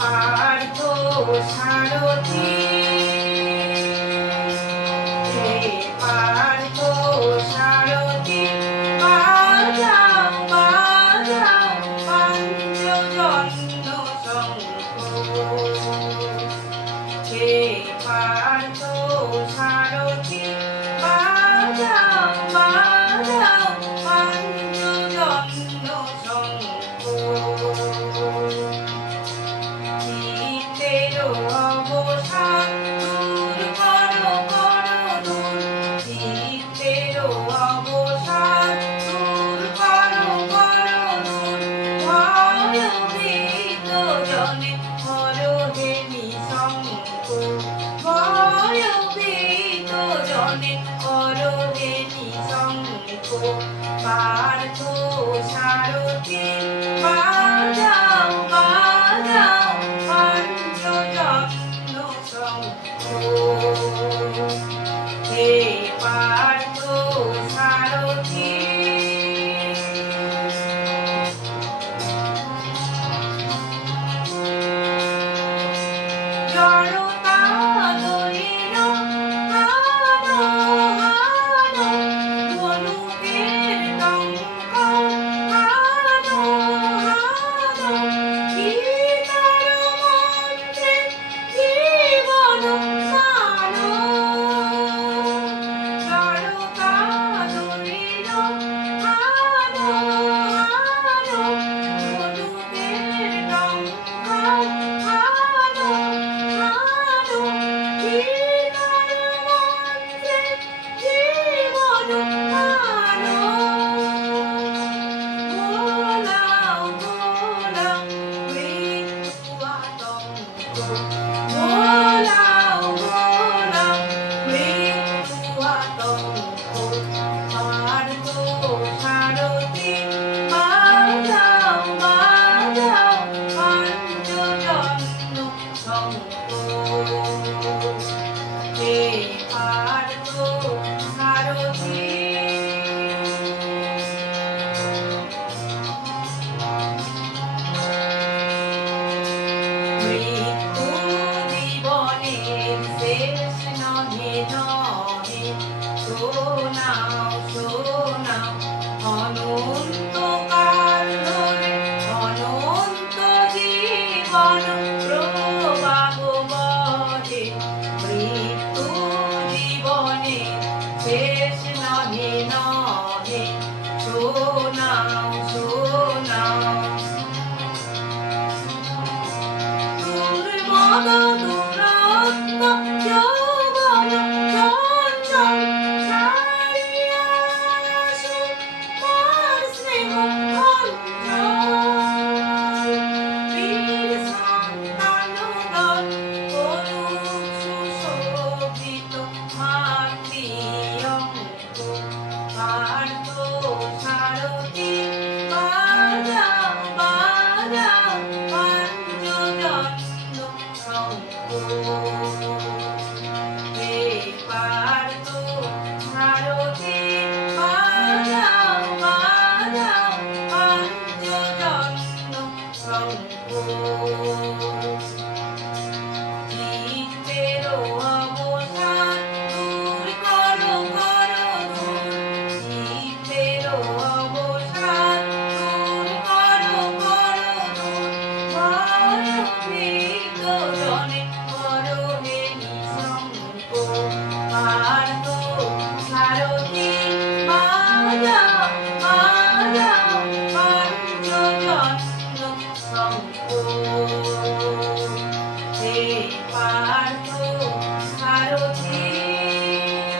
পার্থ সারথি হে পার্থ সারথি বাজাও বাজাও পাঞ্চজন্য শঙ্খ হে পার্থ সারথি বাজাও বাজাও পাঞ্চজন্য শঙ্খ অবসান দূর করো করো দূর চিত্তের অবসান দূর করো করো দূর ভয়ভীত জনে হরো হে নিঃশঙ্ক ভয়ভীত জনে হরো হে নিঃশঙ্ক পার্থ সারথি বাজাও বাজাও পাঞ্চজন্য শঙ্খ হে পার্থ সারথি জড়তা দৈন হানো হানো ধনুকের টঙ্ক হানো হানো গীতার মন্ত্রে জীবন মানো জড়তা দৈন হানো হানো ধনুকের টঙ্ক হানো হানো গীতার মন্ত্রে জীবন মানো ভোলাও ভোলাও মৃত্যু আতঙ্ক ভোলাও ভোলাও মৃত্যু আতঙ্ক পার্থ সারথি বাজাও বাজাও পাঞ্চজন্য শঙ্খ হে পার্থ সারথি মৃত্যু জীবনের শেষ নহে